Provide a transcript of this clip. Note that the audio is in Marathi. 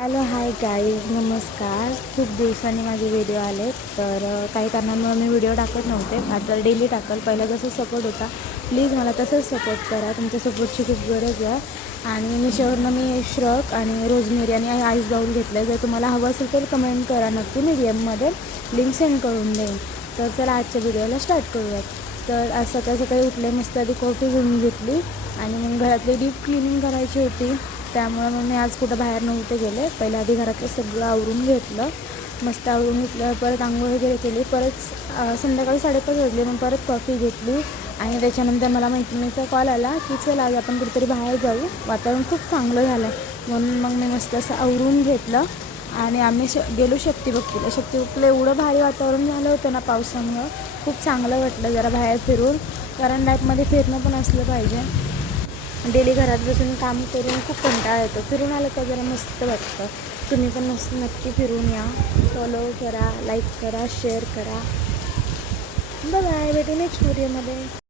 हॅलो हाय गाईज, नमस्कार. खूप दिवसांनी माझे व्हिडिओ आले तर काही कारणांमुळे मी व्हिडिओ टाकत नव्हते. आता डेली टाकल. पहिला जसं सपोर्ट होता प्लीज मला तसंच सपोर्ट करा. तुमच्या सपोर्टची खूप गरज आहे. आणि मिशोवरनं मी श्रक आणि रोजमेरी आणि आईस बाऊल घेतलं. जर तुम्हाला हवं असेल तर कमेंट करा नक्की. मी डीएममध्ये लिंक सेंड करून देईन. तर चला आजच्या व्हिडिओला स्टार्ट करूयात. तर आज सकाळी सकाळी उठले, मस्त आधी कॉफी घेऊन घेतली आणि मग घरातली डीप क्लिनिंग करायची होती. त्यामुळं मग मी आज कुठं बाहेर नव्हते गेले. पहिलं आधी घरातलं सगळं आवरून घेतलं. मस्त आवरून घेतलं, परत आंघोळ वगैरे केली. परत संध्याकाळी 5:30 वाजले. मग परत कॉफी घेतली आणि त्याच्यानंतर मला मैत्रिणीचा कॉल आला की चल आज आपण कुठेतरी बाहेर जाऊ, वातावरण खूप चांगलं झालं आहे. म्हणून मग मी मस्त असं आवरून घेतलं आणि आम्ही गेलो शक्तिभक्तीला. शक्तिभक्तीला एवढं भारी वातावरण झालं होतं ना पावसामुळं. खूप चांगलं वाटलं जरा बाहेर फिरून, कारण लाईफमध्ये फिरणं पण असलं पाहिजे. डेली घरात बसून काम करून खूप कंटाळा येतो. फिरून आलं का जरा मस्त वाटतं. तुम्ही पण मस्त नक्की फिरून या. फॉलो करा, लाईक करा, शेअर करा. Bye bye. भेटू नेक्स्ट व्हिडिओमध्ये.